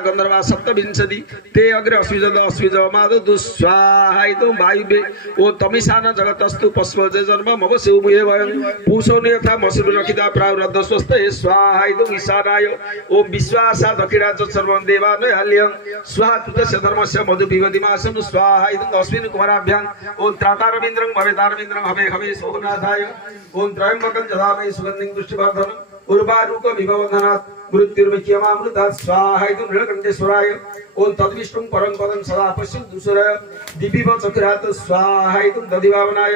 गंधर्वा सप्तविंशति ते अग्रे अस्विजद अस्विज माद दुस्वाहायितुं वायुवे ओ तमिशान जगतस्तु पश्वजे जन्म मम शिवमुहे वयं पूषौने यथा मसुर रखिता प्रावरद्ध स्वस्थ स्वाहायितुं ईशानाय ओम विश्वासा दक्षिणा च सर्वं देवानय हल्यं स्वाहा तुतस्य धर्मस्य मधु पिबदिमासं स्वाहायितुं अस्मिन् कुमाराभ्यां ओम त्रातारविन्द्रं भवेतारविन्द्रं हवे हवे सोमनाथाय ओम त्रयंबकं जदामहे सुगन्धिं पुष्टिवर्धनं उर्वारुक विभवधनात् मृत्युर्विक्यमामृता स्वाहायितुं नीलकण्ठेश्वराय ओम तद्विष्णुं परं पदं सदा पश्यन् दुसुराय दिव्यव चक्रात् स्वाहायितुं दधिभावनाय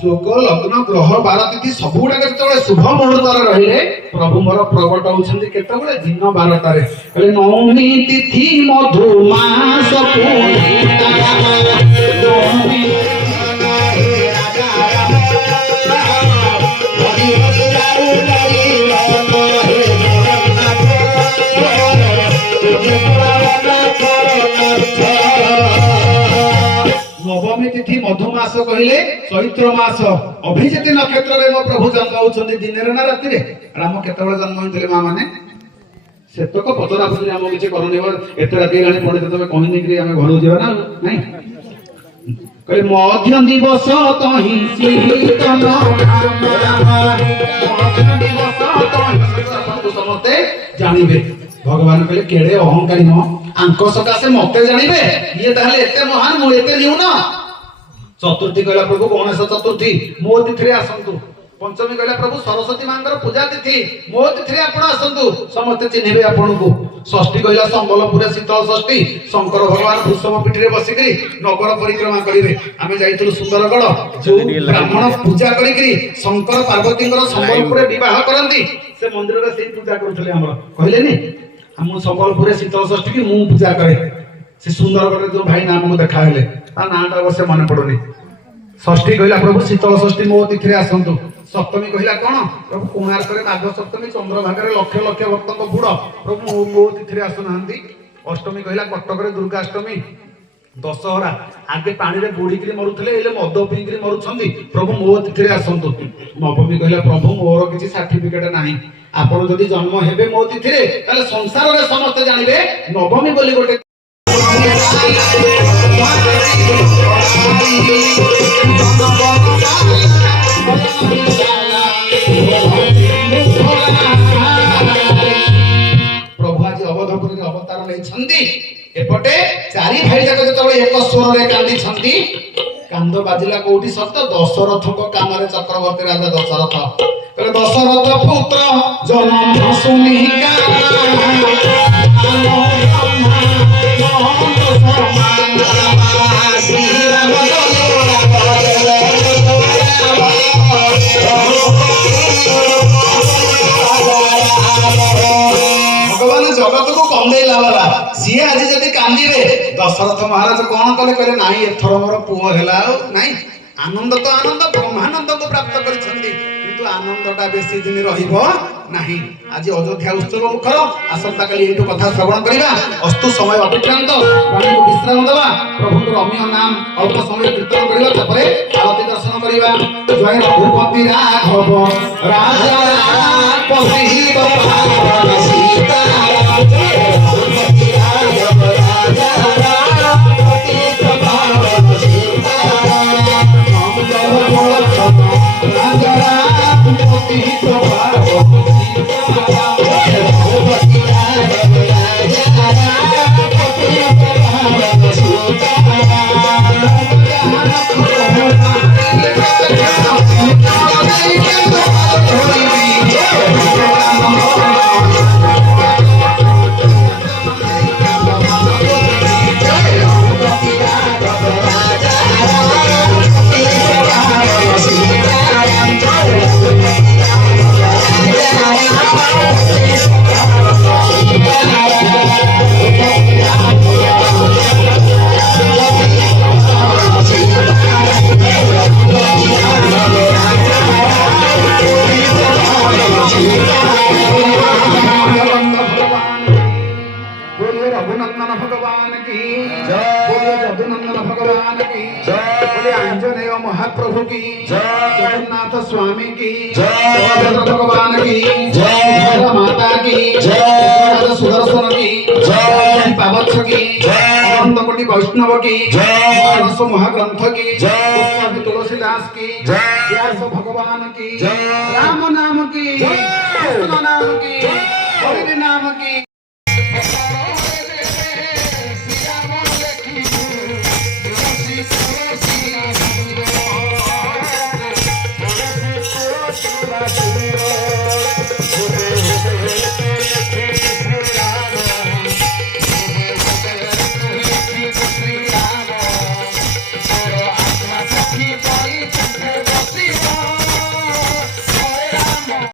जोग लग्न ग्रह बार तिथि सबुड़ा केतबेले शुभ मुहूर्त रहिले प्रभु मोर प्रगट होउछन्ति केतबेले दिन 12 तारे कहले नवमी तिथि मधुमास पूर्णिमा नवमी नवमी तिथि मधुमास कहले चैत्र मास अभिजित नक्षत्र रे मो प्रभु जन्म होउछन्ति दिन रे ना राति रे राम केतबेले जन्म होइतले मा माने सेतक पचरा पचरी हम किछ करने एते राति गाणी पढे तमे कहिनी कि हम घर जेबा ना नहीं कहले मध्य दिवस तहि शीतल मध्य दिवस तहि समते जानिबे भगवान कहले केड़े अहंकारी न आंक सकाशे मते जानिबे ये ताहले एते महान मो एते निउ न चतुर्थी कहला प्रभु गणेश चतुर्थी मो तिथि रे आसंतु पंचमी कहला प्रभु सरस्वती मांगर पूजा तिथि मो तिथि रे आपण आसंतु समते चिन्हिबे आपनकु षष्ठी कहला संबलपुर शीतल षष्ठी शंकर भगवान भूषम पीठी रे बसिकरी नगर परिक्रमा करिवे आमे जाइतु सुंदरगढ़ जो ब्राह्मण पूजा करिकरी शंकर पार्वती संबलपुर विवाह करंती से मंदिर रे सेही पूजा करथले हमर कहलेनी हम संबलपुर शीतल षष्ठी की मु पूजा करे से सुंदरगढ़ जो भाई नाम को देखा हेले ता नाटा बसे मन पड़ोनी षष्ठी कहला प्रभु शीतल षष्ठी मो तिथि रे आसंतु ସପ୍ତମୀ କହିଲା କଣ ପ୍ରଭୁ କୋଣାର୍କରେ ମାଘ ସପ୍ତମୀ ଚନ୍ଦ୍ରଭାଗାରେ ଲକ୍ଷ ଲକ୍ଷ ଭକ୍ତଙ୍କ ବୁଡ ପ୍ରଭୁ ମୋ ତିଥିରେ ଆସୁନାହାନ୍ତି। ଅଷ୍ଟମୀ କହିଲା କଟକରେ ଦୁର୍ଗାଷ୍ଟମୀ। ଦଶହରା ଆଗେ ପାଣିରେ ବୁଡିକିରି ମରୁଥିଲେ ହେଲେ ମଦ ପିଇକିରି ମରୁଛନ୍ତି, ପ୍ରଭୁ ମୋ ତିଥିରେ ଆସନ୍ତୁ। ନବମୀ କହିଲା ପ୍ରଭୁ ମୋର କିଛି ସାର୍ଟିଫିକେଟ ନାହିଁ, ଆପଣ ଯଦି ଜନ୍ମ ହେବେ ମୋ ତିଥିରେ ତାହେଲେ ସଂସାରରେ ସମସ୍ତେ ଜାଣିବେ ନବମୀ ବୋଲି ଗୋଟେ ପ୍ରଭୁ ଆଜି ଅବଧପୁରରେ ଅବତାର ନେଇଛନ୍ତି। ଏପଟେ ଚାରି ଭାଇ ଯାକ ଯେତେବେଳେ ଏକ ସ୍ୱରରେ କାନ୍ଦିଛନ୍ତି, କାନ୍ଦ ବାଜିଲା କୋଉଠି ସତ ଦଶରଥଙ୍କ କାନରେ। ଚକ୍ରବର୍ତ୍ତୀ ରାଜା ଦଶରଥ କହିଲେ ଦଶରଥ ପୁତ୍ର ଜନମ ଶୁଣିକା ଭଗବାନ ଜଗତକୁ କନ୍ଦେଇଲା ବାଲା ସିଏ ଆଜି ଯଦି କାନ୍ଦିବେ, ଦଶରଥ ମହାରାଜ କଣ କଲେ କହିଲେ ନାଇଁ ଏଥର ମୋର ପୁଅ ହେଲା ଆଉ ନାଇଁ। ଆନନ୍ଦ ତ ଆନନ୍ଦ, ବ୍ରହ୍ମାନନ୍ଦକୁ ପ୍ରାପ୍ତ କରିଛନ୍ତି, କିନ୍ତୁ ଆନନ୍ଦଟା ବେଶୀ ଦିନ ରହିବ ନାହିଁ। ଆଜି ଅଯୋଧ୍ୟା ଉତ୍ସବ ମୁଖର, ଆସନ୍ତାକାଲି ଏଇଠୁ କଥା ଶ୍ରବଣ କରିବା। ଅସ୍ତୁ ସମୟ ଅତିକ୍ରାନ୍ତ, ବାଣୀକୁ ବିଶ୍ରାମ ଦେବା, ପ୍ରଭୁଙ୍କ ରମ୍ୟ ନାମ ଅଳ୍ପ ସମୟ କୀର୍ତ୍ତନ କରିବା, ତାପରେ ଆଳତୀ ଦର୍ଶନ କରିବା। ଜୟ ରଘୁପତି ରାଘବ ରାଜା ପତି ସୀତା रघुनंदन भगवान की जय, जदुनंदन भगवान की जय, बोले आंजनेय महाप्रभु की जय, जगन्नाथ स्वामी की जय, भगवान की जय, माता की जय, सुदर्शन की जय, पावच्छ की जय, अनंत कोटि वैष्णव की जय, महाग्रंथ की जय, तुलसीदास की जय, व्यास भगवान की जय, राम नाम की कृष्ण नाम की हरि नाम की। Thank you.